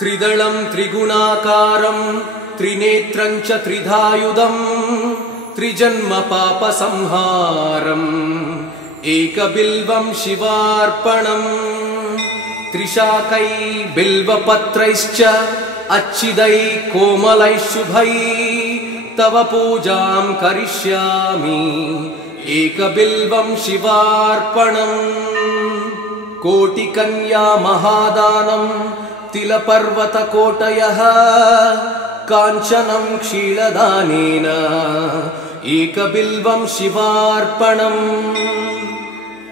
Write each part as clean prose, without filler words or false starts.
त्रिदलं त्रिगुणाकारं त्रिनेत्रं च त्रिधायुधं त्रिजन्म पापसंहारम् एकबिल्वं शिवार्पणम् त्रिशाकै बिल्वपत्रैश्च अच्छिदै कोमलै शुभै तव पूजां करिष्यामि एकबिल्वं शिवार्पणम् कोटिकन्या महादानं तिलपर्वतकोटयः काञ्चनं क्षीरदानेन एकबिल्वं शिवार्पणम्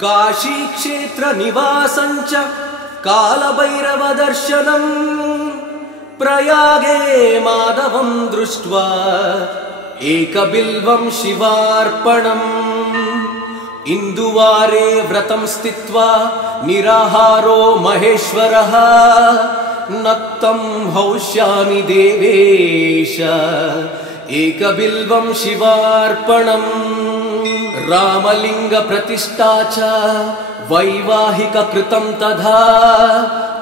काशीक्षेत्रनिवासं च कालभैरवदर्शनम् प्रयागे माधवं दृष्ट्वा एकबिल्वं शिवार्पणम् इन्दुवारे व्रतं स्थित्वा निराहारो महेश्वरः नक्तं हौष्यामि देवेश एकबिल्वं शिवार्पणम् रामलिङ्गप्रतिष्ठा च वैवाहिककृतं तथा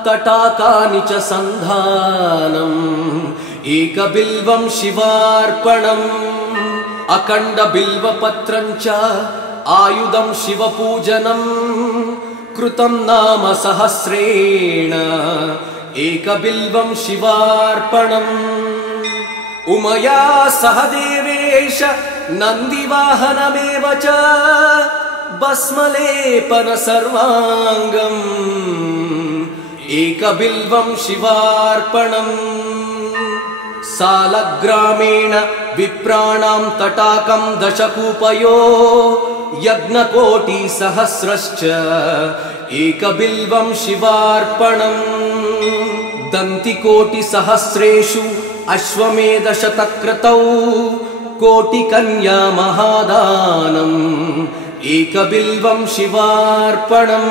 तटाकानि च सन्धानम् एकबिल्वं शिवार्पणम् अखण्डबिल्वपत्रं च आयुधं शिवपूजनम् कृतं नाम सहस्रेण एकबिल्वं शिवार्पणम् उमया सह देवेश नन्दिवाहनमेव च भस्मलेपन सर्वाङ्गम् एकबिल्वं शिवार्पणम् सालग्रामेण विप्राणां तटाकं दशकूपयो यज्ञकोटिसहस्रश्च एकबिल्वं शिवार्पणम् दन्तिकोटिसहस्रेषु अश्वमेधशतक्रतौ कोटिकन्या महादानम् एकबिल्वं शिवार्पणम्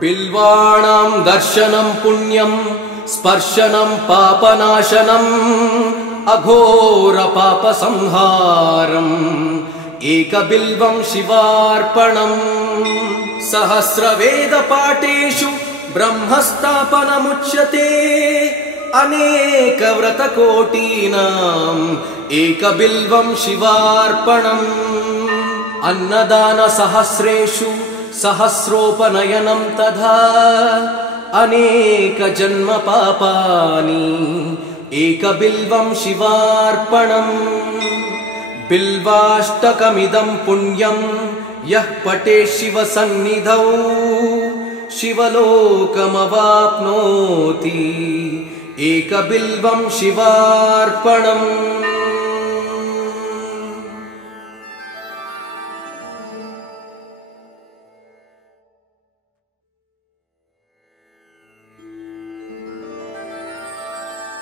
बिल्वाणां दर्शनं पुण्यं स्पर्शनं पापनाशनम् अघोरपापसंहारम् एकबिल्वं शिवार्पणम् सहस्रवेदपाठेषु ब्रह्मस्थापनमुच्यते अनेकव्रतकोटीनाम् एकबिल्वं शिवार्पणम् अन्नदानसहस्रेषु सहस्रोपनयनं तथा अनेकजन्मपापानि एकबिल्वं शिवार्पणम् बिल्वाष्टकमिदं पुण्यं यः पठेत् शिवसन्निधौ शिवलोकमवाप्नोति एकबिल्वं शिवार्पणम्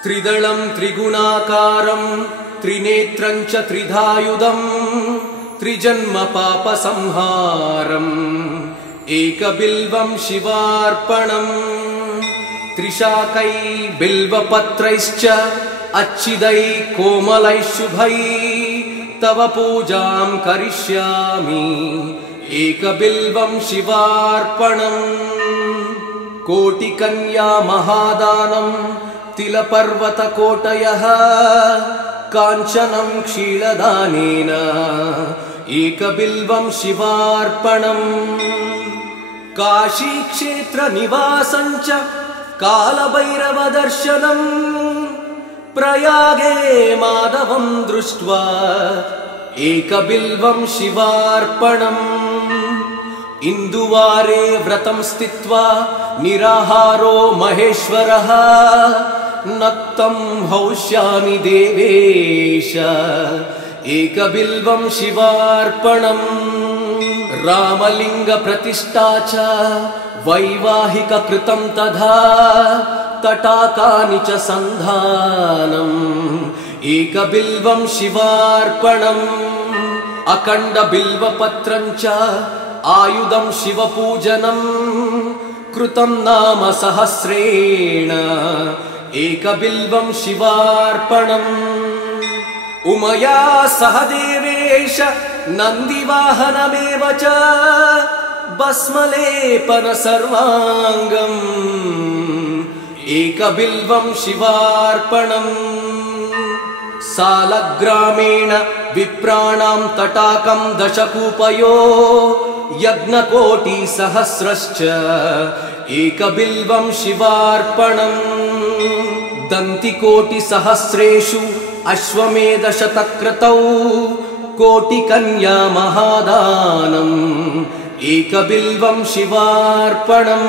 त्रिदलं त्रिगुणाकारं त्रिनेत्रं च त्रिधायुधं त्रिजन्म पापसंहारम् एकबिल्वं शिवार्पणम् त्रिशाकै बिल्वपत्रैश्च अच्छिदै कोमलै शुभै तव पूजां करिष्यामि एकबिल्वं शिवार्पणम् कोटिकन्या महादानं तिलपर्वतकोटयः काञ्चनं क्षीरदानेन एकबिल्वं शिवार्पणम् काशीक्षेत्रनिवासं च कालभैरवदर्शनम् प्रयागे माधवं दृष्ट्वा एकबिल्वं शिवार्पणम् इन्दुवारे व्रतं स्थित्वा निराहारो महेश्वरः नक्तं हौष्यामि देवेश एकबिल्वं शिवार्पणम् रामलिङ्गप्रतिष्ठा च वैवाहिककृतं तथा तटाकानि च सन्धानम् एकबिल्वं शिवार्पणम् अखण्डबिल्वपत्रं च आयुधं शिवपूजनम् कृतं नाम सहस्रेण एकबिल्वं शिवार्पणम् उमया सह देवेश नन्दिवाहनमेव च भस्मलेपन सर्वाङ्गम् एकबिल्वं शिवार्पणम् सालग्रामेण विप्राणां तटाकं दशकूपयो यज्ञकोटिसहस्रश्च एकबिल्वं शिवार्पणम् दन्तिकोटिसहस्रेषु अश्वमेधशतक्रतौ कोटिकन्या महादानम् एकबिल्वं शिवार्पणम्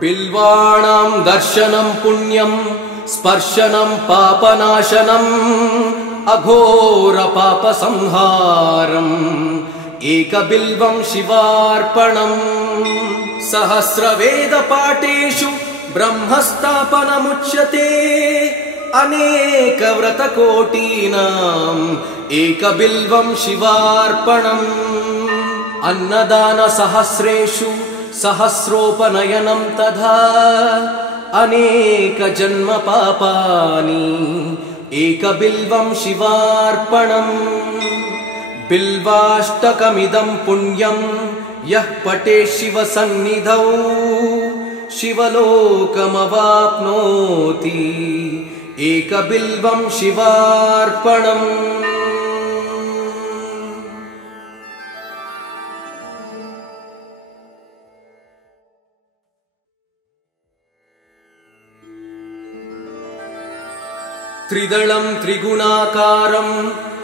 बिल्वाणां दर्शनं पुण्यं स्पर्शनं पापनाशनम् अघोरपापसंहारम् एकबिल्वं शिवार्पणम् सहस्रवेदपाठेषु ब्रह्मस्थापनमुच्यते अनेकव्रतकोटीनाम् एकबिल्वं शिवार्पणम् अन्नदानसहस्रेषु सहस्रोपनयनं तथा अनेकजन्मपापानि एकबिल्वं शिवार्पणम् बिल्वाष्टकमिदं पुण्यं यः पठेत् शिवसन्निधौ शिवलोकमवाप्नोति एकबिल्वं शिवार्पणम् त्रिदलं त्रिगुणाकारं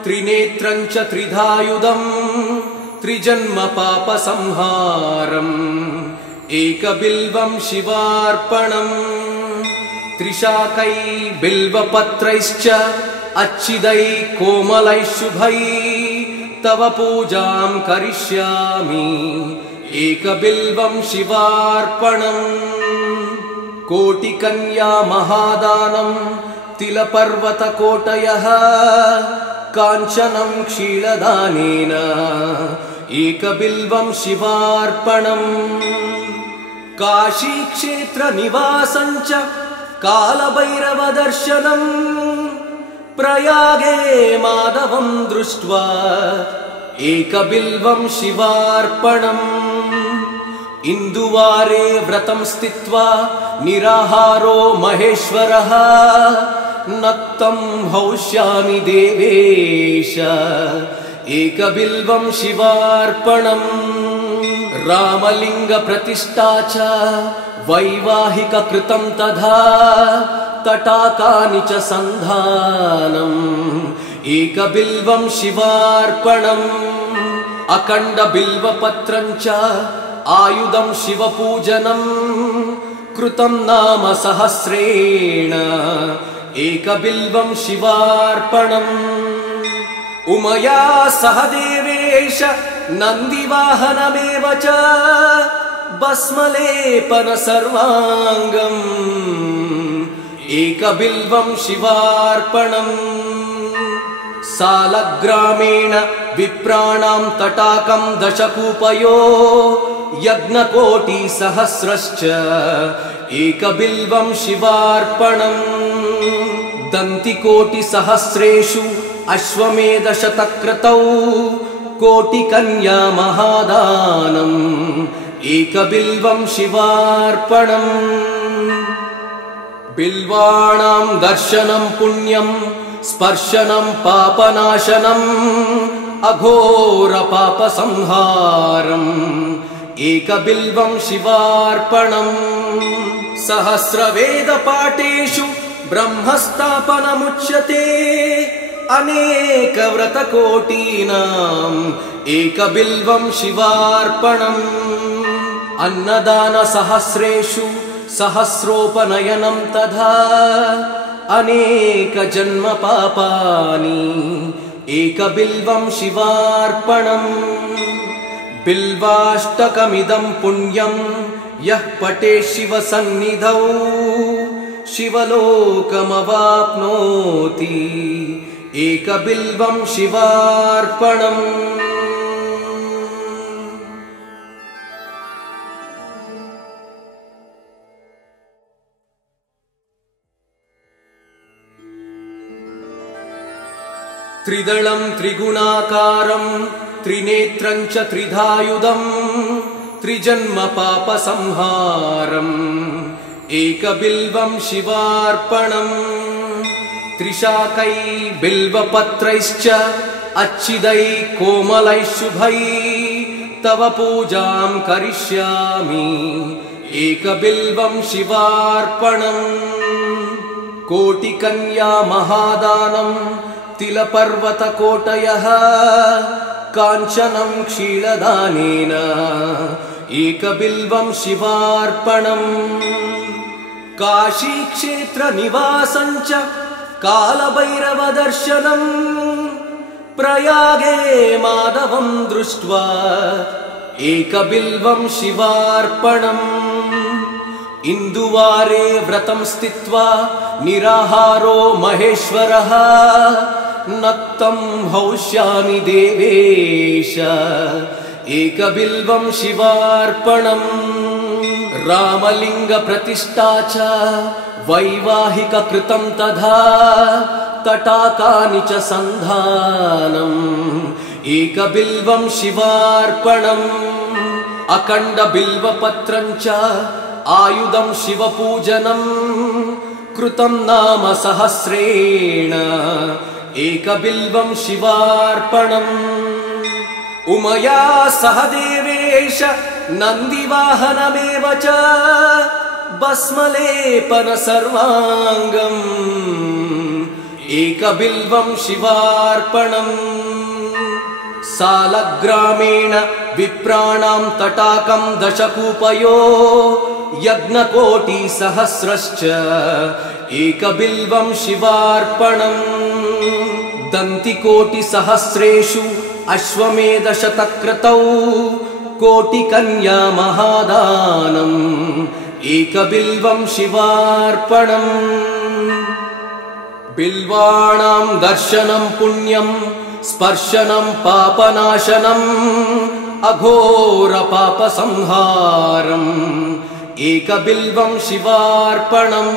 त्रिनेत्रं च त्रिधायुधं त्रिजन्मपापसंहारम् एकबिल्वं शिवार्पणम् त्रिशाकै बिल्वपत्रैश्च अच्छिदै कोमलै शुभै तव पूजां करिष्यामि एकबिल्वं शिवार्पणम् कोटिकन्या महादानं तिलपर्वतकोटयः काञ्चनं क्षीरदानेन एकबिल्वं शिवार्पणम् काशीक्षेत्रनिवासं च कालभैरवदर्शनम् प्रयागे माधवं दृष्ट्वा एकबिल्वं शिवार्पणम् इन्दुवारे व्रतं स्थित्वा निराहारो महेश्वरः नक्तं हौष्यामि देवेश एकबिल्वं शिवार्पणम् रामलिङ्गप्रतिष्ठा च वैवाहिककृतं तथा तटाकानि च सन्धानम् एकबिल्वं शिवार्पणम् अखण्डबिल्वपत्रं च आयुधं शिवपूजनं कृतं नाम सहस्रेण एकबिल्वं शिवार्पणम् उमया सह देवेश नन्दिवाहनमेव च भस्मलेपन सर्वाङ्गम् एकबिल्वं शिवार्पणम् सालग्रामेण विप्राणां तटाकं दशकूपयो यज्ञकोटिसहस्रश्च एकबिल्वं शिवार्पणम् दन्तिकोटिसहस्रेषु अश्वमेधशतक्रतौ कोटिकन्या महादानम् एकबिल्वं शिवार्पणम् बिल्वाणां दर्शनं पुण्यं स्पर्शनं पापनाशनम् अघोरपापसंहारम् एकबिल्वं शिवार्पणम् सहस्रवेदपाठेषु ब्रह्मस्थापनमुच्यते अनेकव्रतकोटीनाम् एकबिल्वं शिवार्पणम् अन्नदानसहस्रेषु सहस्रोपनयनं तथा अनेकजन्मपापानि एकबिल्वं शिवार्पणम् बिल्वाष्टकमिदं पुण्यं यः पठेत् शिवसन्निधौ शिवलोकमवाप्नोति एकबिल्वं शिवार्पणम् त्रिदलं त्रिगुणाकारं त्रिनेत्रं च त्रिधायुधं त्रिजन्मपापसंहारम् एकबिल्वं शिवार्पणम् त्रिशाकै बिल्वपत्रैश्च अच्छिदै कोमलैः शुभै तव पूजां करिष्यामि एकबिल्वं शिवार्पणम् कोटिकन्या महादानं तिलपर्वतकोटयः काञ्चनं क्षीरदानेन एकबिल्वं शिवार्पणम् काशीक्षेत्रनिवासं च कालभैरवदर्शनम् प्रयागे माधवं दृष्ट्वा एकबिल्वं शिवार्पणम् इन्दुवारे व्रतं स्थित्वा निराहारो महेश्वरः नक्तं हौष्यामि देवेश एकबिल्वं शिवार्पणम् रामलिङ्गप्रतिष्ठा च वैवाहिककृतं तथा तटाकानि च सन्धानम् एकबिल्वं शिवार्पणम् अखण्डबिल्वपत्रं च आयुधं शिवपूजनं कृतं नाम सहस्रेण एकबिल्वं शिवार्पणम् उमया सह देवेश नन्दिवाहनमेव च भस्मलेपन सर्वाङ्गम् एकबिल्वं शिवार्पणम् सालग्रामेण विप्राणां तटाकं दशकूपयो यज्ञकोटिसहस्रश्च एकबिल्वं शिवार्पणम् दन्तिकोटिसहस्रेषु अश्वमेधशतक्रतौ कोटिकन्या महादानम् एकबिल्वं शिवार्पणम् बिल्वाणां दर्शनं पुण्यं स्पर्शनं पापनाशनम् अघोरपापसंहारम् एकबिल्वं शिवार्पणम्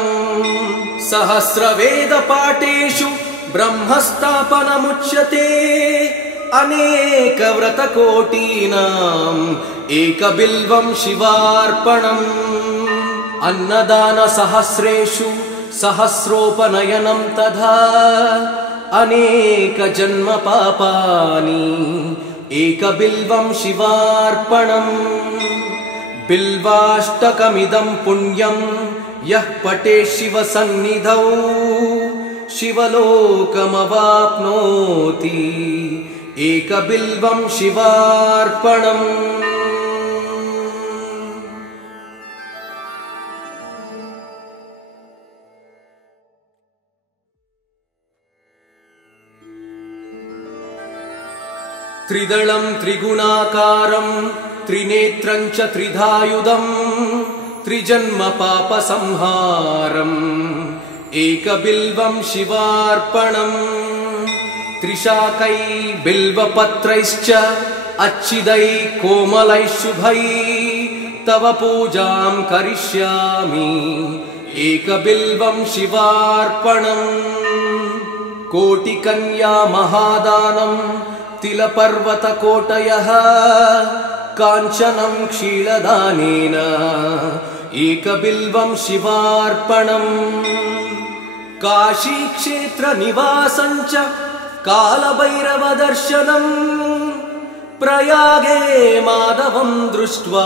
सहस्रवेदपाठेषु ब्रह्मस्थापनमुच्यते अनेकव्रतकोटीनाम् एकबिल्वं शिवार्पणम् अन्नदानसहस्रेषु सहस्रोपनयनं तथा अनेकजन्मपापानि एकबिल्वं शिवार्पणम् बिल्वाष्टकमिदं पुण्यं यः पठेत् शिवसन्निधौ शिवलोकमवाप्नोति एकबिल्वं शिवार्पणम् त्रिदलं त्रिगुणाकारं त्रिनेत्रं च त्रिधायुधं त्रिजन्मपापसंहारम् एकबिल्वं शिवार्पणम् त्रिशाकै बिल्वपत्रैश्च अच्छिदै कोमलैः शुभै तव पूजां करिष्यामि एकबिल्वं शिवार्पणम् कोटिकन्या महादानं तिलपर्वतकोटयः काञ्चनं क्षीरदानेन एकबिल्वं शिवार्पणम् काशीक्षेत्रनिवासं च कालभैरवदर्शनम् प्रयागे माधवं दृष्ट्वा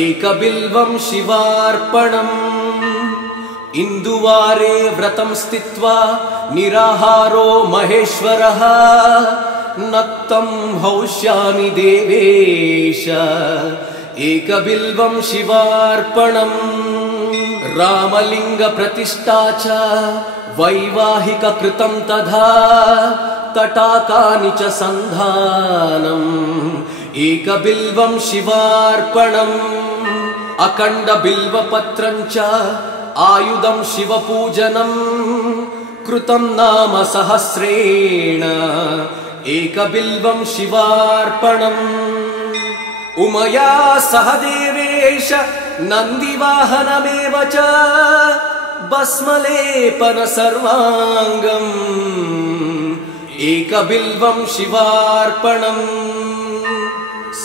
एकबिल्वं शिवार्पणम् इन्दुवारे व्रतं स्थित्वा निराहारो महेश्वरः नक्तं हौष्यामि देवेश एकबिल्वं शिवार्पणम् रामलिङ्गप्रतिष्ठा च वैवाहिककृतं तथा तटाकानि च सन्धानम् एकबिल्वं शिवार्पणम् अखण्डबिल्वपत्रं च आयुधं शिवपूजनं कृतं नाम सहस्रेण एकबिल्वं शिवार्पणम् उमया सह देवेश नन्दिवाहनमेव च भस्मलेपन सर्वाङ्गम् एकबिल्वं शिवार्पणम्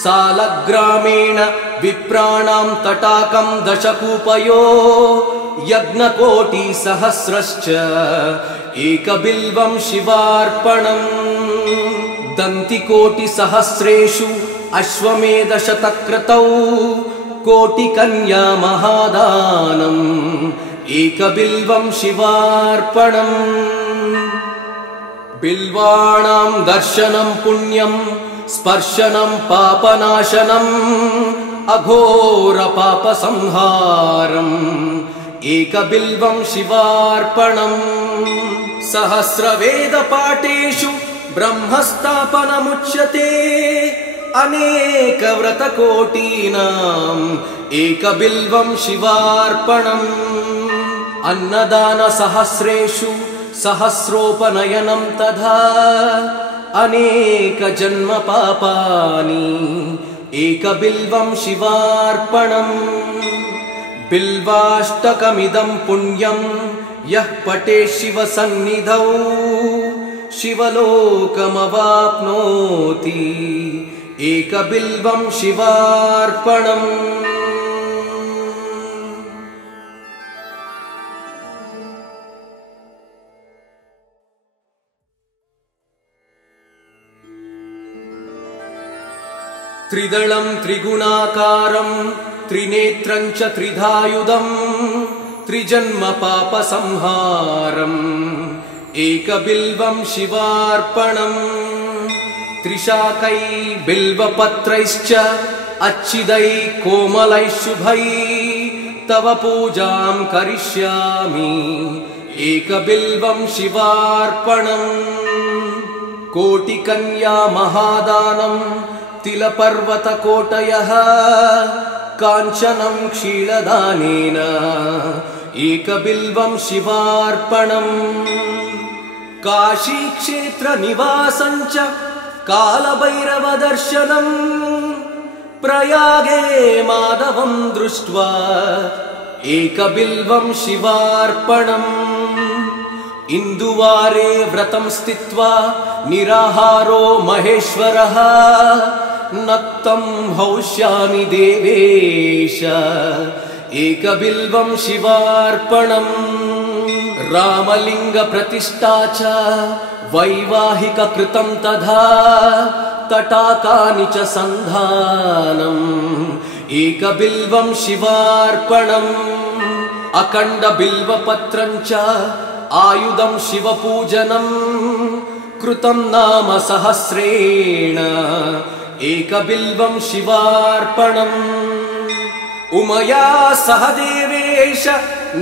सालग्रामेण विप्राणां तटाकं दशकूपयो यज्ञकोटिसहस्रश्च एकबिल्वं शिवार्पणम् दन्तिकोटिसहस्रेषु अश्वमेधशतक्रतौ कोटिकन्या महादानम् एकबिल्वं शिवार्पणम् बिल्वाणां दर्शनं पुण्यं स्पर्शनं पापनाशनम् अघोरपापसंहारम् एकबिल्वं शिवार्पणम् सहस्रवेदपाठेषु ब्रह्मस्थापनमुच्यते अनेकव्रतकोटीनाम् एकबिल्वं शिवार्पणम् अन्नदानसहस्रेषु सहस्रोपनयनं तथा अनेकजन्मपापानि एकबिल्वं शिवार्पणम् बिल्वाष्टकमिदं पुण्यं यः पठेत् शिवसन्निधौ शिवलोकमवाप्नोति एकबिल्वं शिवार्पणम् त्रिदलं त्रिगुणाकारं त्रिनेत्रं च त्रिधायुधं त्रिजन्मपापसंहारम् एकबिल्वं शिवार्पणम् त्रिशाकै बिल्वपत्रैश्च अच्छिदै कोमलैः शुभै तव पूजां करिष्यामि एकबिल्वं शिवार्पणम् कोटिकन्या महादानं तिलपर्वतकोटयः काञ्चनं क्षीरदानेन एकबिल्वं शिवार्पणम् काशीक्षेत्रनिवासं च कालभैरवदर्शनम् प्रयागे माधवं दृष्ट्वा एकबिल्वं शिवार्पणम् इन्दुवारे व्रतं स्थित्वा निराहारो महेश्वरः नक्तं हौष्यामि देवेश एकबिल्वं शिवार्पणम् रामलिङ्गप्रतिष्ठा च वैवाहिककृतं तथा तटाकानि च सन्धानम् एकबिल्वं शिवार्पणम् अखण्डबिल्वपत्रं च आयुधं शिवपूजनं कृतं नाम सहस्रेण एकबिल्वं शिवार्पणम् उमया सह देवेश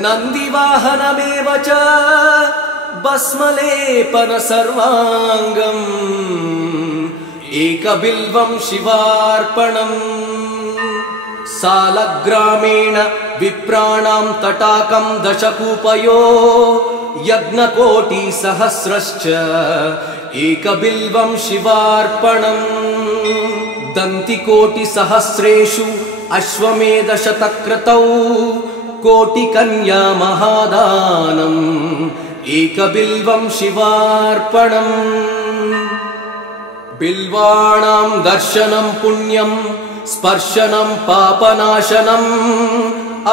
नन्दिवाहनमेव च भस्मलेपन सर्वाङ्गम् एकबिल्वं शिवार्पणम् सालग्रामेण विप्राणां तटाकं दशकूपयो यज्ञकोटिसहस्रश्च एकबिल्वं शिवार्पणम् दन्तिकोटिसहस्रेषु अश्वमेधशतक्रतौ कोटिकन्या महादानम् एकबिल्वं शिवार्पणम् बिल्वाणां दर्शनं पुण्यं स्पर्शनं पापनाशनम्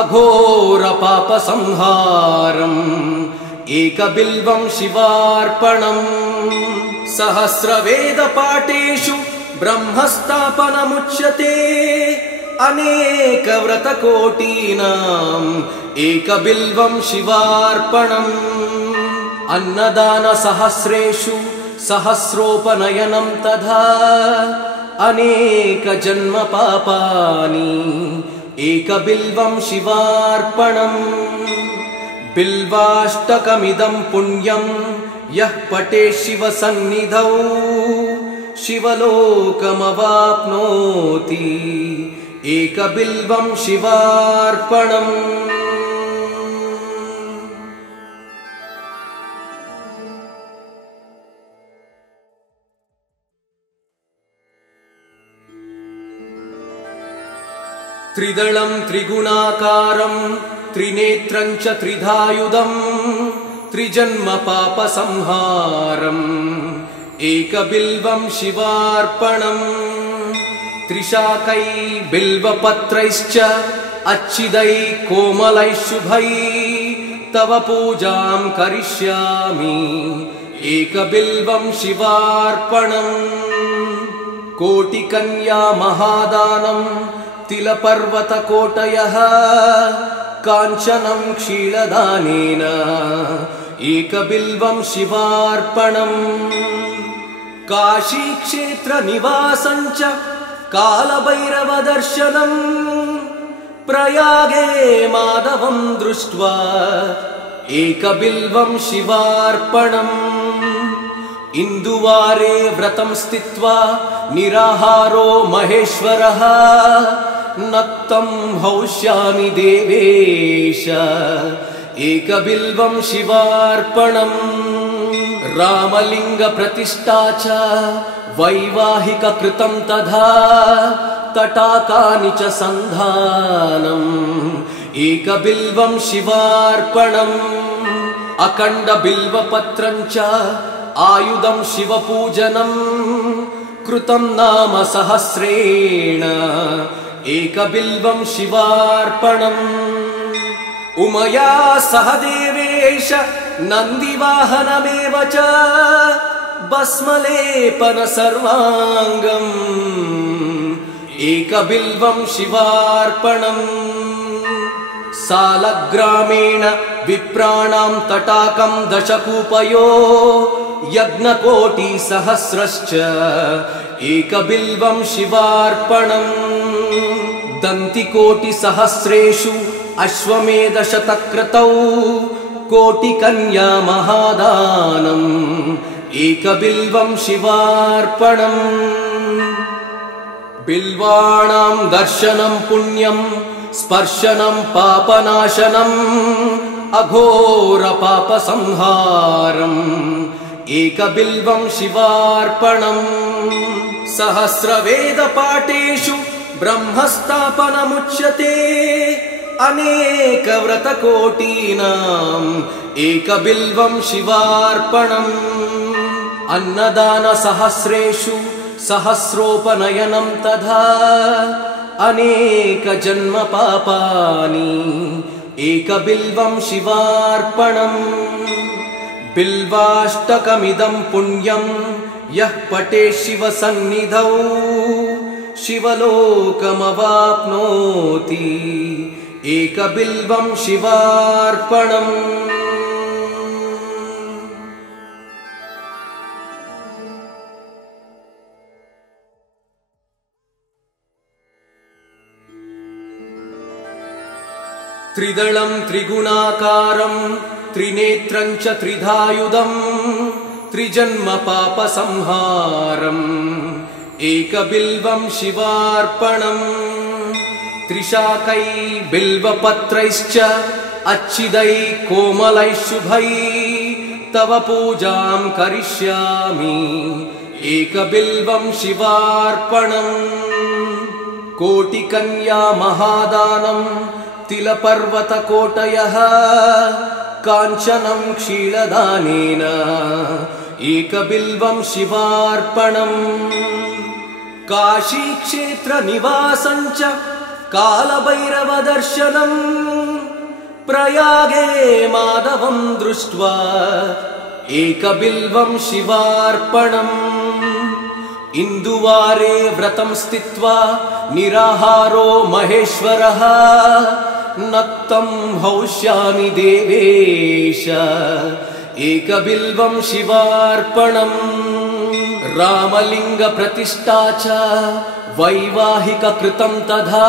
अघोरपापसंहारम् एकबिल्वं शिवार्पणम् सहस्रवेदपाठेषु ब्रह्मस्थापनमुच्यते अनेकव्रतकोटीनाम् एकबिल्वं शिवार्पणम् अन्नदानसहस्रेषु सहस्रोपनयनं तथा अनेकजन्मपापानि एकबिल्वं शिवार्पणम् बिल्वाष्टकमिदं पुण्यं यः पठेत् शिवसन्निधौ शिवलोकमवाप्नोति एकबिल्वं शिवार्पणम् त्रिदलं त्रिगुणाकारं त्रिनेत्रं च त्रिधायुधं त्रिजन्मपापसंहारम् एकबिल्वं शिवार्पणम् त्रिशाकै बिल्वपत्रैश्च अच्छिदै कोमलै शुभै तव पूजां करिष्यामि एकबिल्वं शिवार्पणम् कोटिकन्या महादानं तिलपर्वतकोटयः काञ्चनं क्षीरदानेन एकबिल्वं शिवार्पणम् काशीक्षेत्रनिवासं च कालभैरवदर्शनम् प्रयागे माधवं दृष्ट्वा एकबिल्वं शिवार्पणम् इन्दुवारे व्रतं स्थित्वा निराहारो महेश्वरः नक्तं हौष्यामि देवेश एकबिल्वं शिवार्पणम् रामलिङ्गप्रतिष्ठा च वैवाहिककृतं तथा तटाकानि च सन्धानम् एकबिल्वं शिवार्पणम् अखण्डबिल्वपत्रं च आयुधं शिवपूजनं कृतं नाम सहस्रेण एकबिल्वं शिवार्पणम् उमया सह देवेश नन्दिवाहनमेव च भस्मलेपन सर्वाङ्गम् एकबिल्वं शिवार्पणम् सालग्रामेण विप्राणां तटाकं दशकूपयो यज्ञकोटिसहस्रश्च एकबिल्वं शिवार्पणम् दन्तिकोटिसहस्रेषु अश्वमेधशतक्रतौ कोटिकन्या महादानम् एकबिल्वं शिवार्पणम् बिल्वाणां दर्शनं पुण्यं स्पर्शनं पापनाशनम् अघोरपापसंहारम् एकबिल्वं शिवार्पणम् सहस्रवेदपाठेषु ब्रह्मस्थापनमुच्यते अनेकव्रतकोटीनाम् एकबिल्वं शिवार्पणम् अन्नदानसहस्रेषु सहस्रोपनयनं तथा अनेकजन्मपापानि एकबिल्वं शिवार्पणम् बिल्वाष्टकमिदं पुण्यं यः पठेत् शिवसन्निधौ शिवलोकमवाप्नोति एकबिल्वं शिवार्पणम् त्रिदलं त्रिगुणाकारं त्रिनेत्रं च त्रिधायुधं त्रिजन्मपापसंहारम् एकबिल्वं शिवार्पणम् त्रिशाकै बिल्वपत्रैश्च अच्छिदै कोमलै शुभै तव पूजां करिष्यामि एकबिल्वं शिवार्पणम् कोटिकन्या महादानं तिलपर्वतकोटयः काञ्चनं क्षीरदानेन एकबिल्वं शिवार्पणम् काशीक्षेत्रनिवासं च कालभैरवदर्शनम् प्रयागे माधवं दृष्ट्वा एकबिल्वं शिवार्पणम् इन्दुवारे व्रतं स्थित्वा निराहारो महेश्वरः नक्तं हौष्यामि देवेश एकबिल्वं शिवार्पणम् रामलिङ्गप्रतिष्ठा च वैवाहिककृतं तथा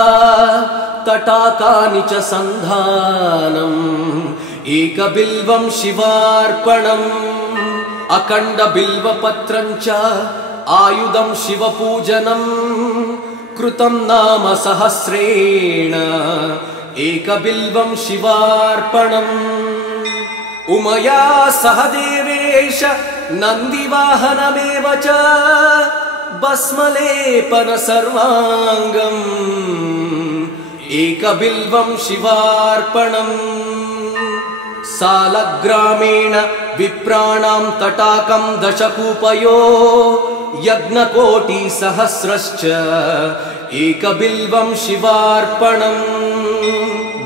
तटाकानि च सन्धानम् एकबिल्वं शिवार्पणम् अखण्डबिल्वपत्रं च आयुधं शिवपूजनं कृतं नाम सहस्रेण एकबिल्वं शिवार्पणम् उमया सह देवेश नन्दिवाहनमेव च भस्मलेपन सर्वाङ्गम् एकबिल्वं शिवार्पणम् सालग्रामेण विप्राणां तटाकं दशकूपयो यज्ञकोटिसहस्रश्च एकबिल्वं शिवार्पणम्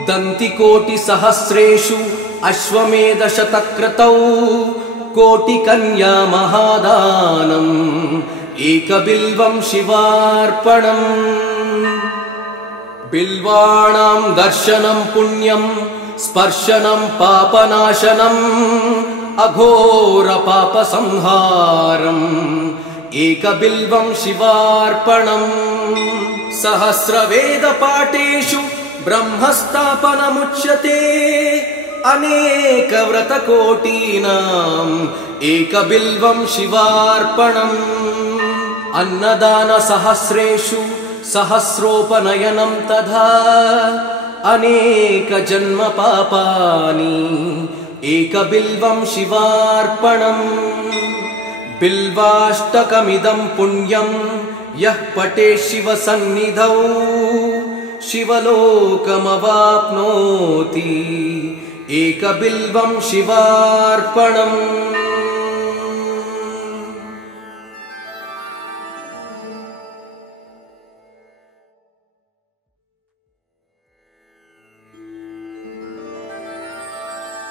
दन्तिकोटिसहस्रेषु अश्वमेधशतक्रतौ कोटिकन्या महादानम् एकबिल्वं शिवार्पणम् बिल्वाणां दर्शनं पुण्यं स्पर्शनं पापनाशनम् अघोरपापसंहारम् एकबिल्वं शिवार्पणम् सहस्रवेदपाठेषु ब्रह्मस्थापनमुच्यते अनेकव्रतकोटीनाम् एकबिल्वं शिवार्पणम् अन्नदानसहस्रेषु सहस्रोपनयनं तथा अनेकजन्मपापानि एकबिल्वं शिवार्पणम् बिल्वाष्टकमिदं पुण्यं यः पठेत् शिवसन्निधौ शिवलोकमवाप्नोति एकबिल्वं शिवार्पणम्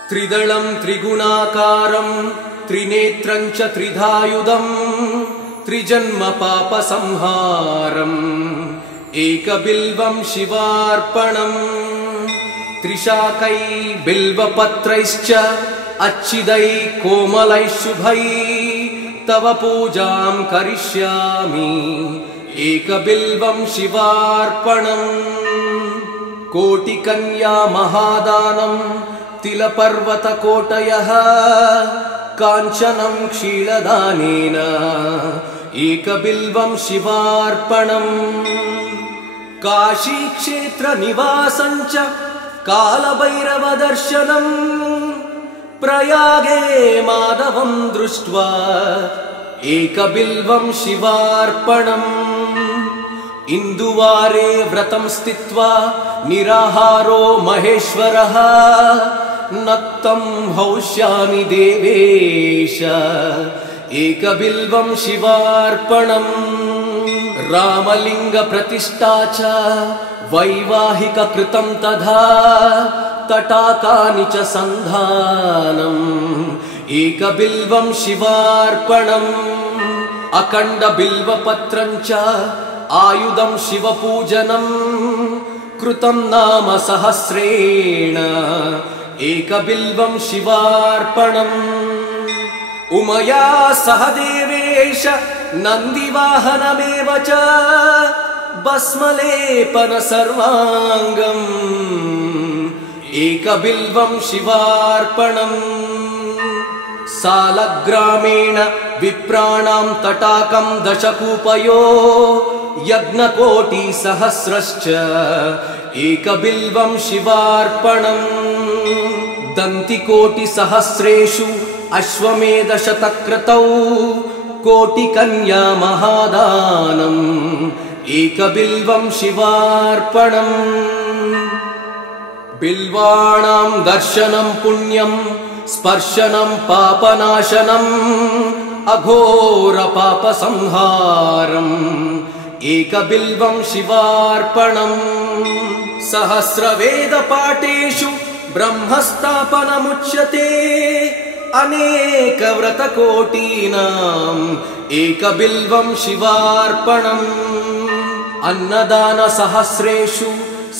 त्रिदलं त्रिगुणाकारं त्रिनेत्रं च त्रिधायुधं त्रिजन्मपापसंहारम् एकबिल्वं शिवार्पणम् त्रिशाकै बिल्वपत्रैश्च अच्छिदै कोमलै शुभै तव पूजां करिष्यामि एकबिल्वं शिवार्पणम् कोटिकन्या महादानं तिलपर्वतकोटयः काञ्चनं क्षीरदानेन एकबिल्वं शिवार्पणम् काशीक्षेत्रनिवासं च कालभैरवदर्शनम् प्रयागे माधवं दृष्ट्वा एकबिल्वं शिवार्पणम् इन्दुवारे व्रतं स्थित्वा निराहारो महेश्वरः नक्तं हौष्यामि देवेश एकबिल्वं शिवार्पणम् रामलिङ्गप्रतिष्ठा च वैवाहिककृतं तथा तटाकानि च सन्धानम् एकबिल्वं शिवार्पणम् अखण्डबिल्वपत्रं च आयुधं शिवपूजनं कृतं नाम सहस्रेण एकबिल्वं शिवार्पणम् उमया सह देवेश नन्दिवाहनमेव च भस्मलेपन सर्वाङ्गम् एकबिल्वं शिवार्पणम् सालग्रामेण विप्राणां तटाकं दशकूपयो यज्ञकोटिसहस्रश्च एकबिल्वं शिवार्पणम् दन्तिकोटिसहस्रेषु अश्वमेधशतक्रतौ कोटिकन्या महादानम् एकबिल्वं शिवार्पणम् बिल्वाणां दर्शनं पुण्यं स्पर्शनं पापनाशनम् अघोरपापसंहारम् एकबिल्वं शिवार्पणम् सहस्रवेदपाठेषु ब्रह्मस्थापनमुच्यते अनेकव्रतकोटीनाम् एकबिल्वं शिवार्पणम् अन्नदानसहस्रेषु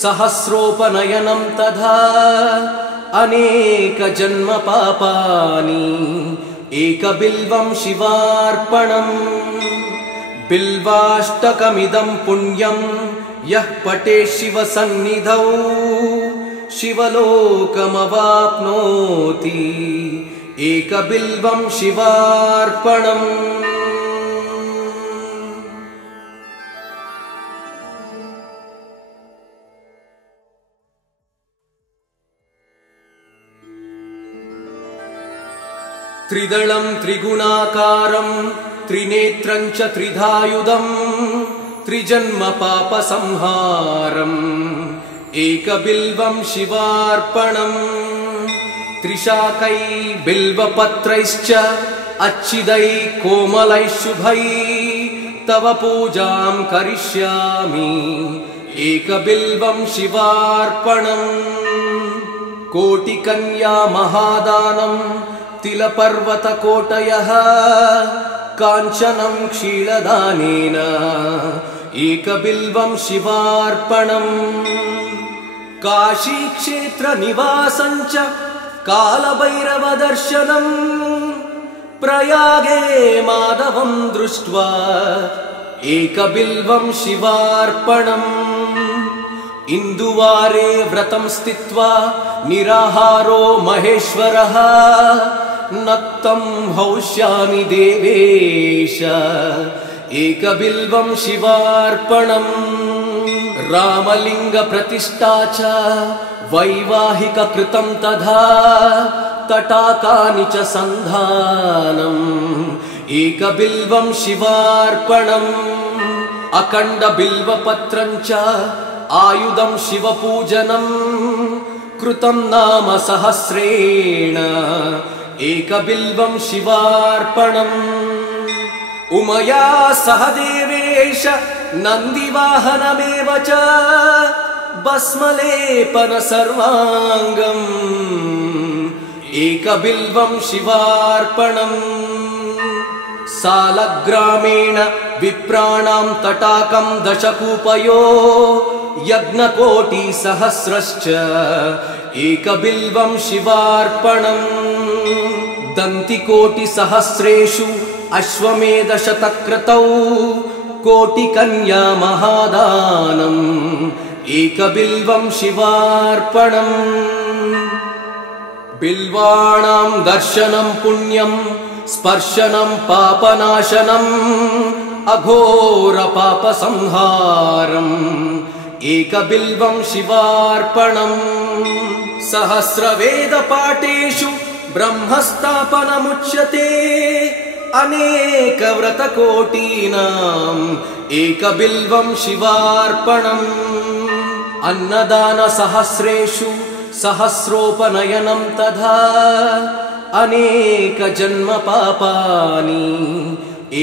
सहस्रोपनयनं तथा अनेकजन्मपापानि एकबिल्वं शिवार्पणम् बिल्वाष्टकमिदं पुण्यं यः पठेत् शिवसन्निधौ शिवलोकमवाप्नोति एकबिल्वं शिवार्पणम् त्रिदलं त्रिगुणाकारं त्रिनेत्रं च त्रिधायुधं त्रिजन्मपापसंहारम् एकबिल्वं शिवार्पणम् त्रिशाकै बिल्वपत्रैश्च अच्छिदै कोमलै शुभै तव पूजां करिष्यामि एकबिल्वं शिवार्पणम् कोटिकन्या महादानं तिलपर्वतकोटयः काञ्चनं क्षीरदानेन एकबिल्वं शिवार्पणम् काशीक्षेत्रनिवासं च कालभैरवदर्शनम् प्रयागे माधवं दृष्ट्वा एकबिल्वं शिवार्पणम् इन्दुवारे व्रतं स्थित्वा निराहारो महेश्वरः नक्तं हौष्यामि देवेश एकबिल्वं शिवार्पणम् रामलिङ्गप्रतिष्ठा च वैवाहिककृतं तथा तटाकानि च सन्धानम् एकबिल्वं शिवार्पणम् अखण्डबिल्वपत्रं च आयुधं शिवपूजनं कृतं नाम सहस्रेण एकबिल्वं शिवार्पणम् उमया सह देवेश नन्दिवाहनमेव च भस्मलेपन सर्वाङ्गम् एकबिल्वं शिवार्पणम् सालग्रामेण विप्राणां तटाकं दशकूपयो यज्ञकोटिसहस्रश्च एकबिल्वं शिवार्पणम् दन्तिकोटिसहस्रेषु अश्वमेधशतक्रतौ कोटिकन्या महादानम् एकबिल्वं शिवार्पणम् बिल्वाणां दर्शनं पुण्यं स्पर्शनं पापनाशनम् अघोरपापसंहारम् एकबिल्वं शिवार्पणम् सहस्रवेदपाठेषु ब्रह्मस्थापनमुच्यते अनेकव्रतकोटीनाम् एकबिल्वं शिवार्पणम् अन्नदानसहस्रेषु सहस्रोपनयनं तथा अनेकजन्मपापानि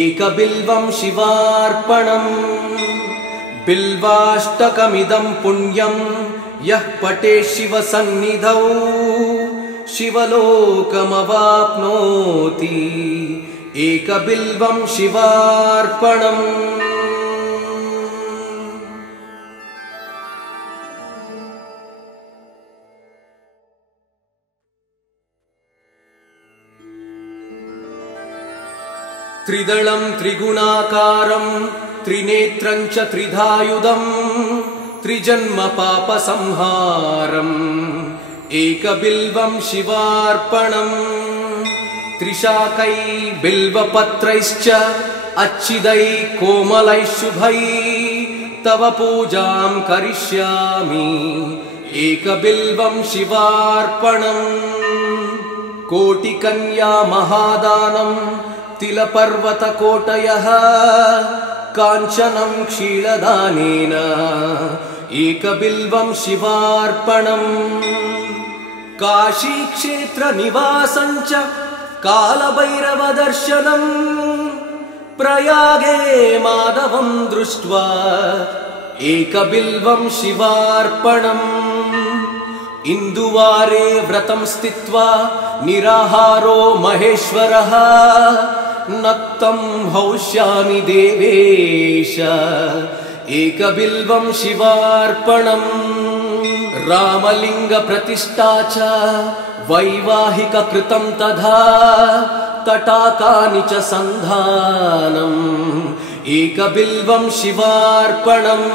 एकबिल्वं शिवार्पणम् बिल्वाष्टकमिदं पुण्यं यः पठेत् शिवसन्निधौ शिवलोकमवाप्नोति एकबिल्वं शिवार्पणम् त्रिदलं त्रिगुणाकारं त्रिनेत्रं च त्रिधायुधं त्रिजन्मपापसंहारम् एकबिल्वं शिवार्पणम् त्रिशाकै बिल्वपत्रैश्च अच्छिदै कोमलै शुभै तव पूजां करिष्यामि एकबिल्वं शिवार्पणम् कोटिकन्या महादानं तिलपर्वतकोटयः काञ्चनं क्षीरदानेन एकबिल्वं शिवार्पणम् काशीक्षेत्रनिवासं च कालभैरवदर्शनम् प्रयागे माधवं दृष्ट्वा एकबिल्वं शिवार्पणम् इन्दुवारे व्रतं स्थित्वा निराहारो महेश्वरः नक्तं हौष्यामि देवेश एकबिल्वं शिवार्पणम् रामलिङ्गप्रतिष्ठा च वैवाहिककृतं तथा तटाकानि च सन्धानम् एकबिल्वं शिवार्पणम्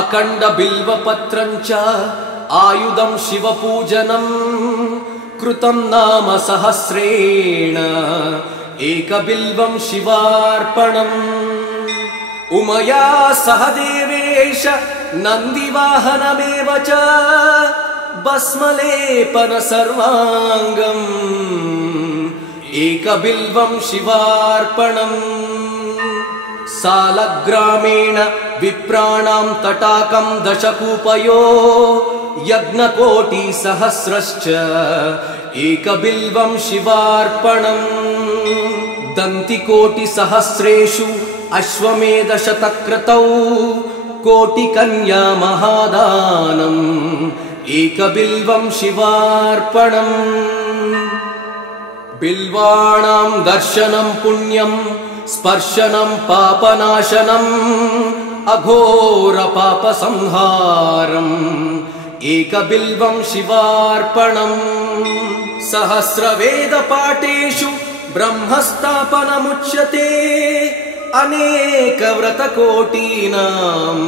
अखण्डबिल्वपत्रं च आयुधं शिवपूजनं कृतं नाम सहस्रेण एकबिल्वं शिवार्पणम् उमया सह देवेश नन्दिवाहनमेव च भस्मलेपन सर्वाङ्गम् एकबिल्वं शिवार्पणम् सालग्रामेण विप्राणां तटाकं दशकूपयो यज्ञकोटिसहस्रश्च एकबिल्वं शिवार्पणम् दन्तिकोटिसहस्रेषु अश्वमेधशतक्रतौ कोटिकन्या महादानम् एकबिल्वं शिवार्पणम् बिल्वाणां दर्शनं पुण्यं स्पर्शनं पापनाशनम् अघोरपापसंहारम् एकबिल्वं शिवार्पणम् सहस्रवेदपाठेषु ब्रह्मस्थापनमुच्यते अनेकव्रतकोटीनाम्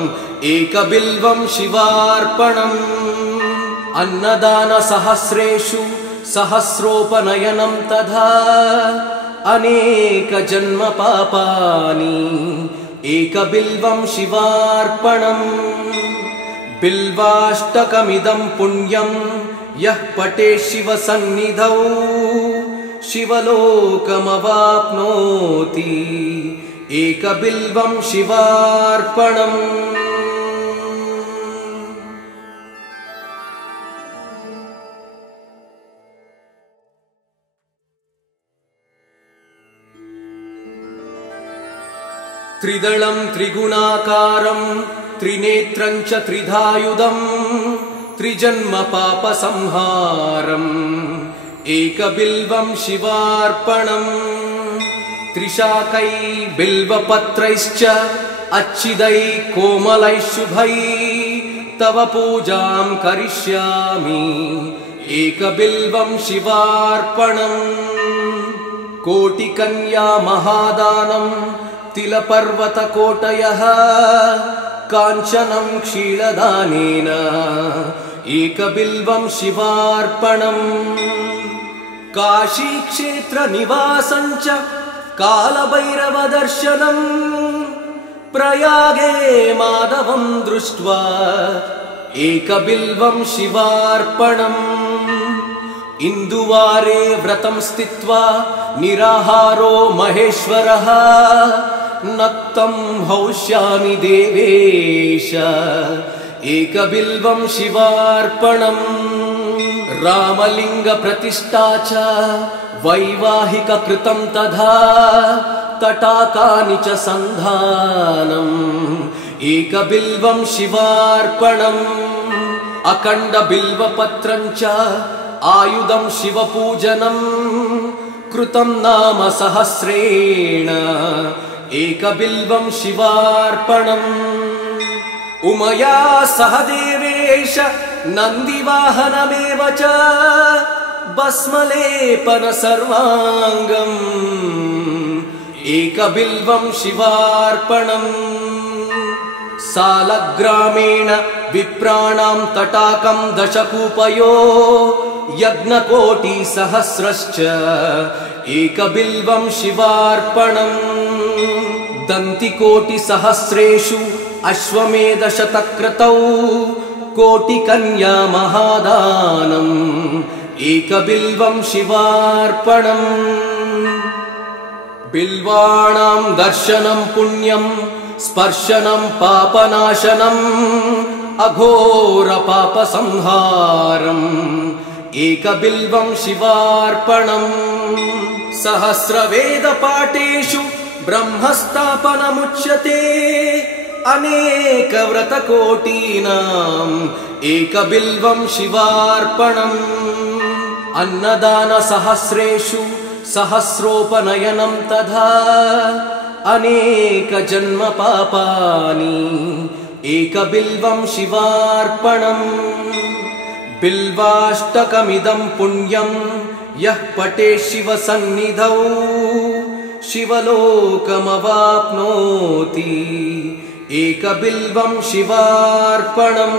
एकबिल्वं शिवार्पणम् अन्नदानसहस्रेषु सहस्रोपनयनं तथा अनेकजन्मपापानि एकबिल्वं शिवार्पणम् बिल्वाष्टकमिदं पुण्यं यः पठेत् शिवसन्निधौ शिवलोकमवाप्नोति एकबिल्वं शिवार्पणम् त्रिदलं त्रिगुणाकारं त्रिनेत्रं च त्रिधायुधं त्रिजन्मपापसंहारम् एकबिल्वं शिवार्पणम् त्रिशाकै बिल्वपत्रैश्च अच्छिदै कोमलै शुभै तव पूजां करिष्यामि एकबिल्वं शिवार्पणम् कोटिकन्या महादानं तिलपर्वतकोटयः काञ्चनं क्षीरदानेन एकबिल्वं शिवार्पणम् काशीक्षेत्रनिवासं च कालभैरवदर्शनम् प्रयागे माधवं दृष्ट्वा एकबिल्वं शिवार्पणम् इन्दुवारे व्रतं स्थित्वा निराहारो महेश्वरः नक्तं हौष्यामि देवेश एकबिल्वं शिवार्पणम् रामलिङ्गप्रतिष्ठा च वैवाहिककृतं तथा तटाकानि च सन्धानम् एकबिल्वं शिवार्पणम् अखण्डबिल्वपत्रं च आयुधं शिवपूजनं कृतं नाम सहस्रेण एकबिल्वं शिवार्पणम् उमया सह देवेश नन्दिवाहनमेव च भस्मलेपन सर्वाङ्गम् एकबिल्वं शिवार्पणम् सालग्रामेण विप्राणां तटाकं दशकूपयो यज्ञकोटिसहस्रश्च एकबिल्वं शिवार्पणम् दन्तिकोटिसहस्रेषु अश्वमेधशतक्रतौ कोटिकन्या महादानम् एकबिल्वं शिवार्पणम् बिल्वाणां दर्शनं पुण्यं स्पर्शनं पापनाशनम् अघोरपापसंहारम् एकबिल्वं शिवार्पणम् सहस्रवेदपाठेषु ब्रह्मस्थापनमुच्यते अनेकव्रतकोटीनाम् एकबिल्वं शिवार्पणम् अन्नदानसहस्रेषु सहस्रोपनयनं तथा अनेकजन्मपापानि एकबिल्वं शिवार्पणम् बिल्वाष्टकमिदं पुण्यं यः पठेत् शिवसन्निधौ शिवलोकमवाप्नोति एकबिल्वं शिवार्पणम्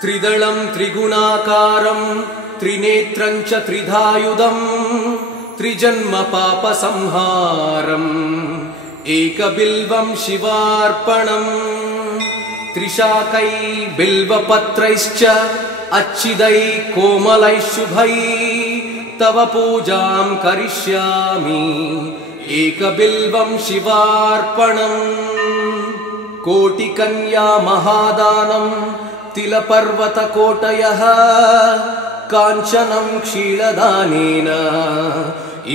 त्रिदलं त्रिगुणाकारं त्रिनेत्रं च त्रिधायुधं त्रिजन्मपापसंहारम् एकबिल्वं शिवार्पणम् त्रिशाकै बिल्वपत्रैश्च अच्छिदै कोमलै शुभै तव पूजां करिष्यामि एकबिल्वं शिवार्पणम् कोटिकन्या महादानं तिलपर्वतकोटयः काञ्चनं क्षीरदानेन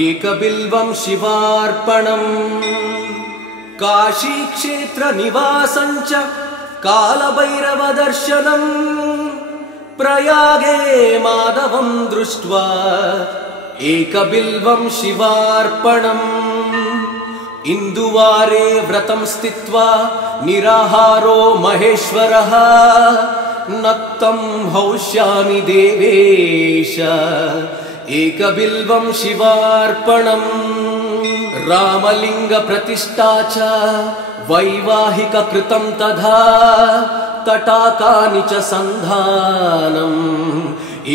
एकबिल्वं शिवार्पणम् काशीक्षेत्रनिवासं च कालभैरवदर्शनम् प्रयागे माधवं दृष्ट्वा एकबिल्वं शिवार्पणम् इन्दुवारे व्रतं स्थित्वा निराहारो महेश्वरः नक्तं हौष्यामि देवेश एकबिल्वं शिवार्पणम् रामलिङ्गप्रतिष्ठा च वैवाहिककृतं तथा तटाकानि च सन्धानम्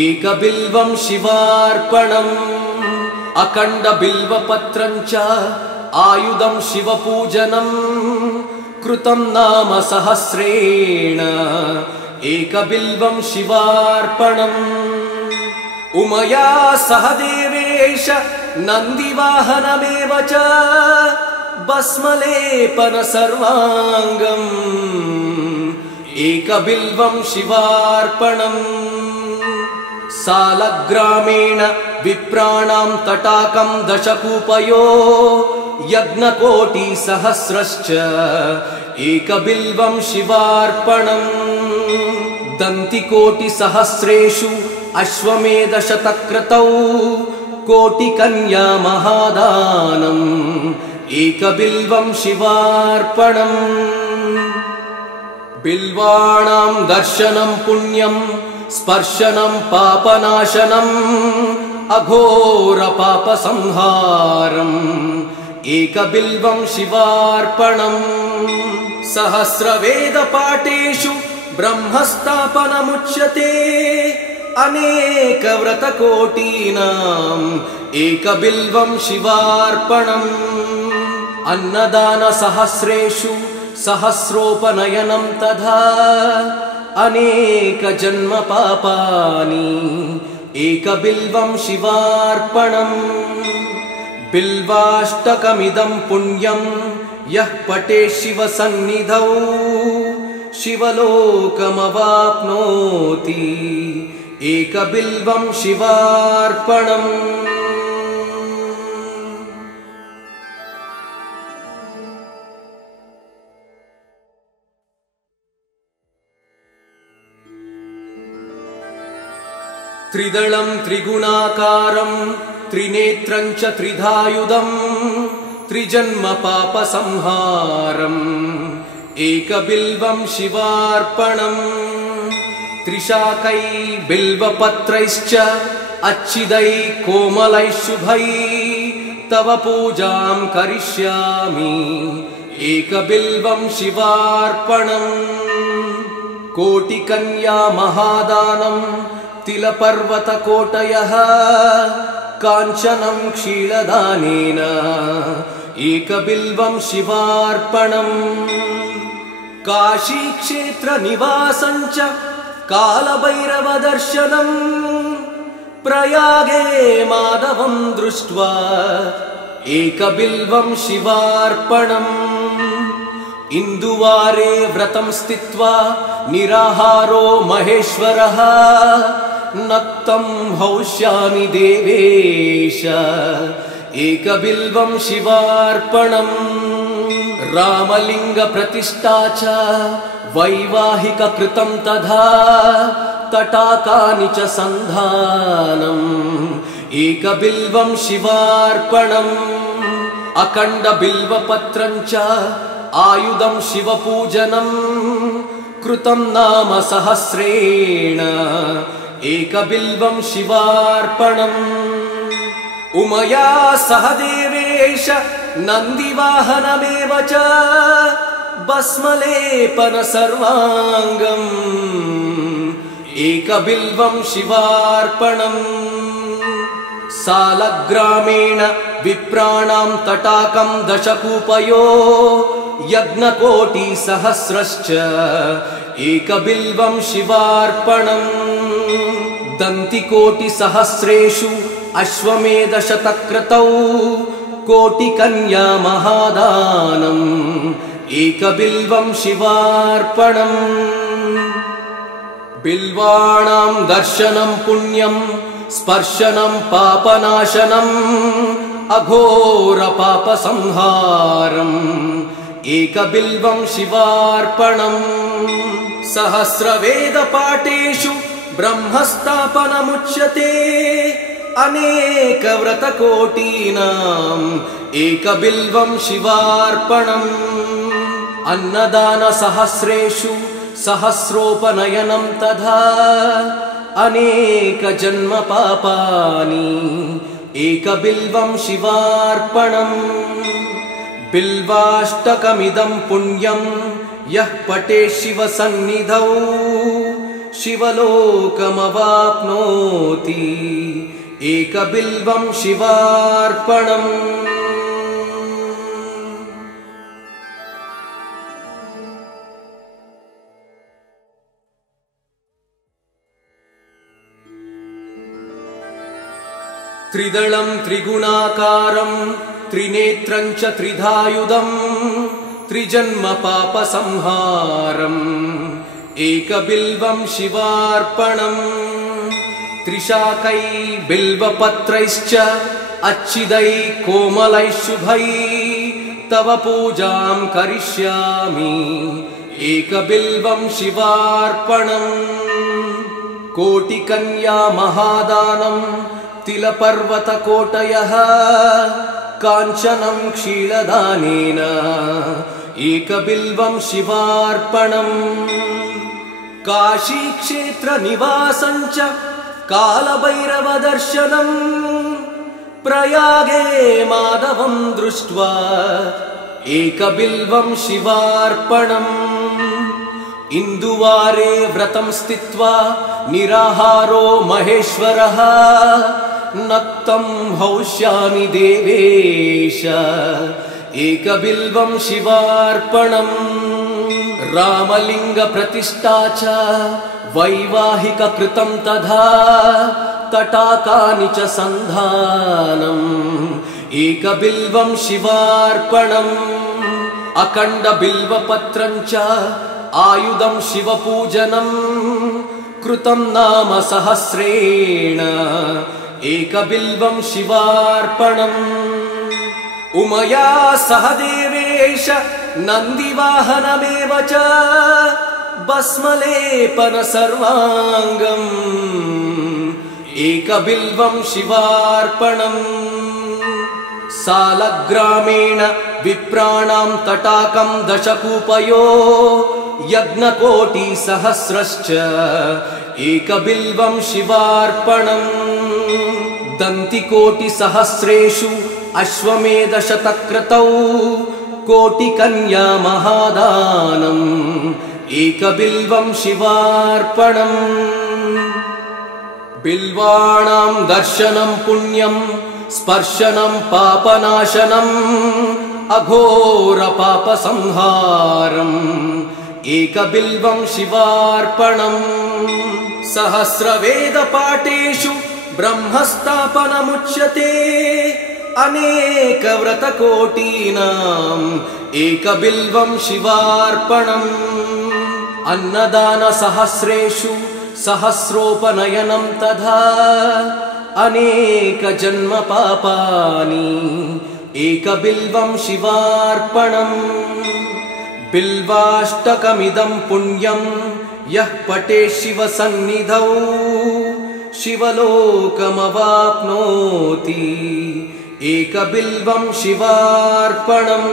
एकबिल्वं शिवार्पणम् अखण्डबिल्वपत्रं च आयुधं शिवपूजनं कृतं नाम सहस्रेण एकबिल्वं शिवार्पणम् उमया सह देवेश नन्दिवाहनमेव च भस्मलेपन सर्वाङ्गम् एकबिल्वं शिवार्पणम् सालग्रामेण विप्राणां तटाकं दशकूपयो यज्ञकोटिसहस्रश्च एकबिल्वं शिवार्पणम् दन्तिकोटिसहस्रेषु अश्वमेधशतक्रतौ कोटिकन्या महादानम् एकबिल्वं शिवार्पणम् बिल्वाणां दर्शनं पुण्यं स्पर्शनं पापनाशनम् अघोरपापसंहारम् एकबिल्वं शिवार्पणम् सहस्रवेदपाठेषु ब्रह्मस्थापनमुच्यते अनेकव्रतकोटीनाम् एकबिल्वं शिवार्पणम् अन्नदानसहस्रेषु सहस्रोपनयनं तथा अनेकजन्मपापानि एकबिल्वं शिवार्पणम् बिल्वाष्टकमिदं पुण्यं यः पठेत् शिवसन्निधौ शिवलोकमवाप्नोति एकबिल्वं शिवार्पणम् त्रिदलं त्रिगुणाकारं त्रिनेत्रं च त्रिधायुधं त्रिजन्मपापसंहारम् एकबिल्वं शिवार्पणम् त्रिशाकै बिल्वपत्रैश्च अच्छिदै कोमलै शुभै तव पूजां करिष्यामि एकबिल्वं शिवार्पणम् कोटिकन्या महादानं तिलपर्वतकोटयः काञ्चनं क्षीरदानेन एकबिल्वं शिवार्पणम् काशीक्षेत्रनिवासं च कालभैरवदर्शनम् प्रयागे माधवं दृष्ट्वा एकबिल्वं शिवार्पणम् इन्दुवारे व्रतं स्थित्वा निराहारो महेश्वरः नक्तं हौष्यामि देवेश एकबिल्वं शिवार्पणम् रामलिङ्गप्रतिष्ठा च वैवाहिककृतं तथा तटाकानि च सन्धानम् एकबिल्वं शिवार्पणम् अखण्डबिल्वपत्रं च आयुधं शिवपूजनं कृतं नाम सहस्रेण एकबिल्वं शिवार्पणम् उमया सह देवेश नन्दिवाहनमेव च भस्मलेपन सर्वाङ्गम् एकबिल्वं शिवार्पणम् सालग्रामेण विप्राणां तटाकं दशकूपयो यज्ञकोटिसहस्रश्च एकबिल्वं शिवार्पणम् दन्तिकोटिसहस्रेषु अश्वमेधशतक्रतौ कोटिकन्या महादानम् एकबिल्वं शिवार्पणम् बिल्वाणां दर्शनं पुण्यं स्पर्शनं पापनाशनम् अघोरपापसंहारम् एकबिल्वं शिवार्पणम् सहस्रवेदपाठेषु ब्रह्मस्थापनमुच्यते अनेकव्रतकोटीनाम् एकबिल्वं शिवार्पणम् अन्नदानसहस्रेषु सहस्रोपनयनं तथा अनेकजन्मपापानि एकबिल्वं शिवार्पणम् बिल्वाष्टकमिदं पुण्यं यः पठेत् शिवसन्निधौ शिवलोकमवाप्नोति एकबिल्वं शिवार्पणम् त्रिदलं त्रिगुणाकारं त्रिनेत्रं च त्रिधायुधं त्रिजन्मपापसंहारम् एकबिल्वं शिवार्पणम् त्रिशाकै बिल्वपत्रैश्च अच्छिदै कोमलै शुभै तव पूजां करिष्यामि एकबिल्वं शिवार्पणम् कोटिकन्या महादानं तिलपर्वतकोटयः काञ्चनं क्षीरदानेन एकबिल्वं शिवार्पणम् काशीक्षेत्रनिवासं च कालभैरवदर्शनम् प्रयागे माधवं दृष्ट्वा एकबिल्वं शिवार्पणम् इन्दुवारे व्रतं स्थित्वा निराहारो महेश्वरः नक्तं हौष्यामि देवेश एकबिल्वं शिवार्पणम् रामलिङ्गप्रतिष्ठा च वैवाहिककृतं तथा तटाकानि च सन्धानम् एकबिल्वं शिवार्पणम् अखण्डबिल्वपत्रं च आयुधं शिवपूजनं कृतं नाम सहस्रेण एकबिल्वं शिवार्पणम् उमया सह देवेश नन्दिवाहनमेव च भस्मलेपन सर्वाङ्गम् एकबिल्वं शिवार्पणम् सालग्रामेण विप्राणां तटाकं दशकूपयो यज्ञकोटिसहस्रश्च एकबिल्वं शिवार्पणम् दन्तिकोटिसहस्रेषु अश्वमेधशतक्रतौ कोटिकन्या महादानम् एकबिल्वं शिवार्पणम् बिल्वाणां दर्शनं पुण्यं स्पर्शनं पापनाशनम् अघोरपापसंहारम् एकबिल्वं शिवार्पणम् सहस्रवेदपाठेषु ब्रह्मस्थापनमुच्यते अनेकव्रतकोटीनाम् एकबिल्वं शिवार्पणम् अन्नदानसहस्रेषु सहस्रोपनयनं तथा अनेकजन्मपापानि एकबिल्वं शिवार्पणम् बिल्वाष्टकमिदं पुण्यं यः पठेत् शिवसन्निधौ शिवलोकमवाप्नोति एकबिल्वं शिवार्पणम्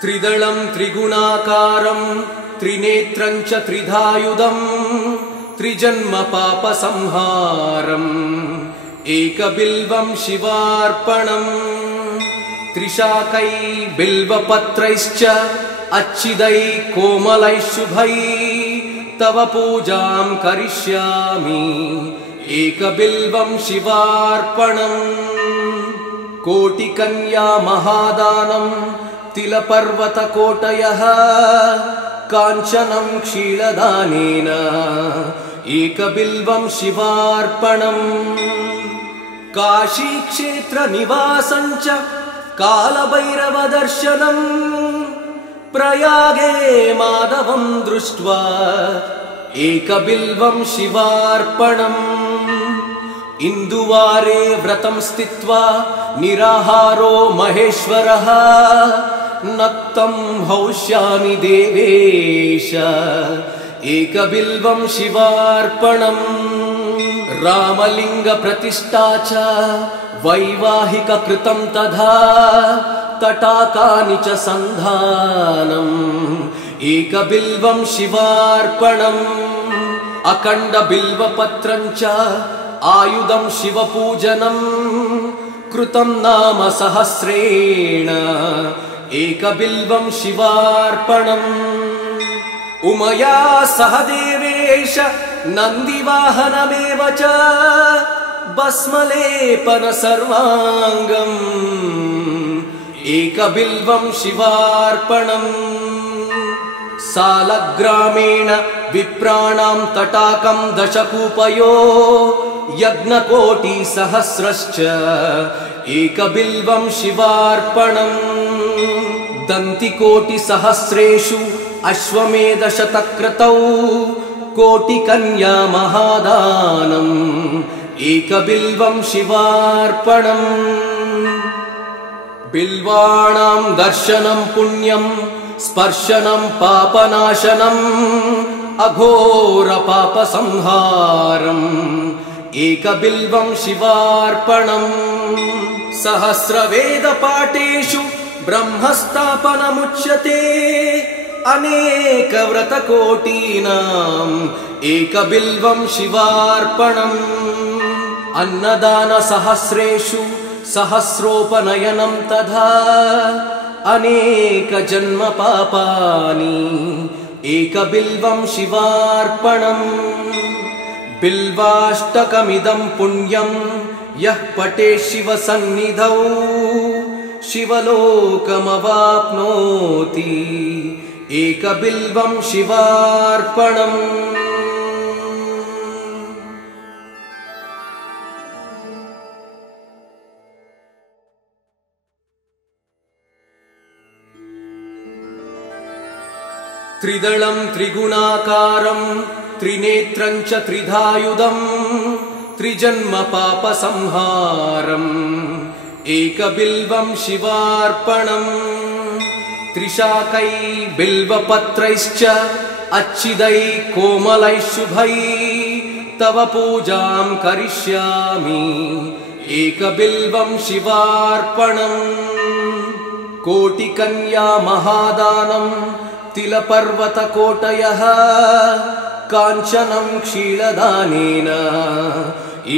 त्रिदलं त्रिगुणाकारं त्रिनेत्रं च त्रिधायुधं त्रिजन्मपापसंहारम् एकबिल्वं शिवार्पणम् त्रिशाकै बिल्वपत्रैश्च अच्छिदै कोमलै शुभै तव पूजां करिष्यामि एकबिल्वं शिवार्पणम् कोटिकन्या महादानं तिलपर्वतकोटयः काञ्चनं क्षीलदानेन एकबिल्वं शिवार्पणम् काशीक्षेत्रनिवासं च कालभैरवदर्शनम् प्रयागे माधवं दृष्ट्वा एकबिल्वं शिवार्पणम् इन्दुवारे व्रतं स्थित्वा निराहारो महेश्वरः नक्तं हौष्यामि देवेश एकबिल्वं शिवार्पणम् रामलिंग प्रतिष्ठा च वैवाहिक कृतं तथा तटाकानि च सन्धानम् एकबिल्वं शिवार्पणम् अखण्ड बिल्वपत्रं च आयुधं शिवपूजनं कृतं नाम सहस्रेण एकबिल्वं शिवार्पणम् उमया सह देवेश नन्दिवाहनमेव च भस्मलेपन सर्वाङ्गम् एकबिल्वं शिवार्पणम् सालग्रामेण विप्राणां तटाकं दशकूपयो यज्ञकोटिसहस्रश्च एकबिल्वं शिवार्पणम् दन्तिकोटिसहस्रेषु अश्वमेधशतक्रतौ कोटिकन्या महादानम् एकबिल्वं शिवार्पणम् बिल्वाणां दर्शनं पुण्यं स्पर्शनं पापनाशनम् अघोर पापसंहारम् एकबिल्वं शिवार्पणम् सहस्रवेदपाठेषु ब्रह्मस्थापनमुच्यते अनेक व्रतकोटीनाम् एकबिल्वं शिवार्पणम् अन्नदान सहस्रेषु सहस्रोपनयनं तथा अनेक जन्म पापानि एकबिल्वं शिवार्पणम् बिल्वाष्टकमिदं पुण्यं यः पठेत् शिवसन्निधौ शिवलोकमवाप्नोति एकबिल्वं शिवार्पणम् त्रिदलं त्रिगुणाकारं त्रिनेत्रं च त्रिधायुधं त्रिजन्म पापसंहारम् एकबिल्वं शिवार्पणम् त्रिशाकै बिल्वपत्रैश्च अच्छिदै कोमलै शुभै तव पूजां करिष्यामि एकबिल्वं शिवार्पणम् कोटिकन्या महादानं तिलपर्वतकोटयः काञ्चनं क्षीलदानेन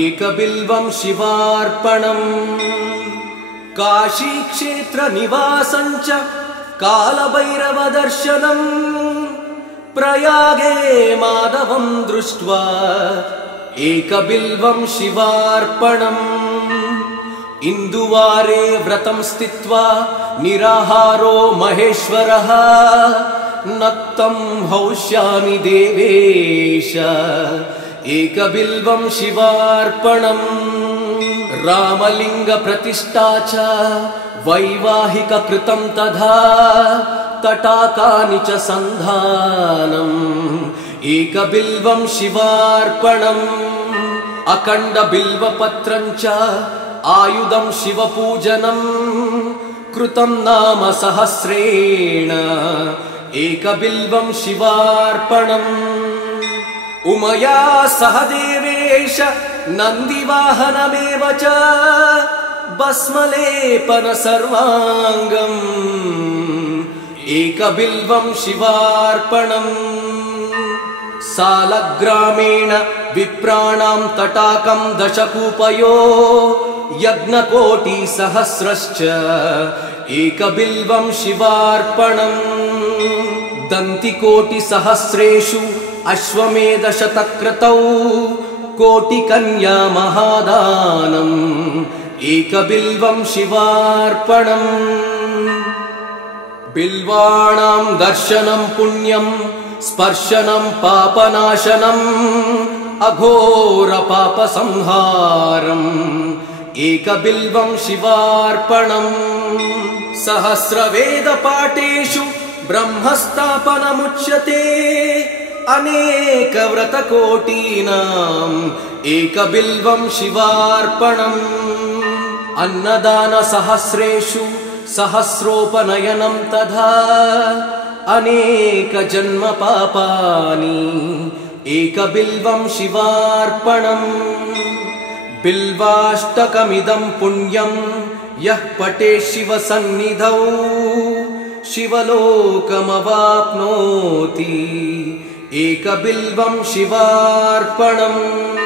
एकबिल्वं शिवार्पणम् काशीक्षेत्रनिवासं च कालभैरवदर्शनम् प्रयागे माधवं दृष्ट्वा एकबिल्वं शिवार्पणम् इन्दुवारे व्रतं स्थित्वा निराहारो महेश्वरः नक्तं हौष्यामि देवेश एकबिल्वं शिवार्पणम् रामलिंग प्रतिष्ठा च वैवाहिक कृतं तथा तटाकानि च सन्धानम् एकबिल्वं शिवार्पणम् अखण्ड बिल्वपत्रं च आयुधं शिवपूजनं कृतं नाम सहस्रेण एकबिल्वं शिवार्पणम् उमया सह देवेश नन्दिवाहनमेव च भस्मलेपन सर्वाङ्गम् एकबिल्वं शिवार्पणम् सालग्रामेण विप्राणां तटाकं दशकूपयो यज्ञकोटिसहस्रश्च एकबिल्वं शिवार्पणम् दन्तिकोटिसहस्रेषु अश्वमेधशतक्रतौ कोटिकन्या महादानम् एकबिल्वं शिवार्पणम् बिल्वाणां दर्शनं पुण्यं स्पर्शनं पापनाशनम् अघोर पापसंहारम् एकबिल्वं शिवार्पणम् सहस्रवेदपाठेषु ब्रह्मस्थापनमुच्यते अनेकव्रतकोटीनाम् एकबिल्वं शिवार्पणम् अन्नदानसहस्रेषु सहस्रोपनयनं तथा अनेकजन्मपापानि एकबिल्वं शिवार्पणम् बिल्वाष्टकमिदं पुण्यं यः पठेत् शिवसन्निधौ शिवलोकमवाप्नोति एकबिल्वं शिवार्पणम्।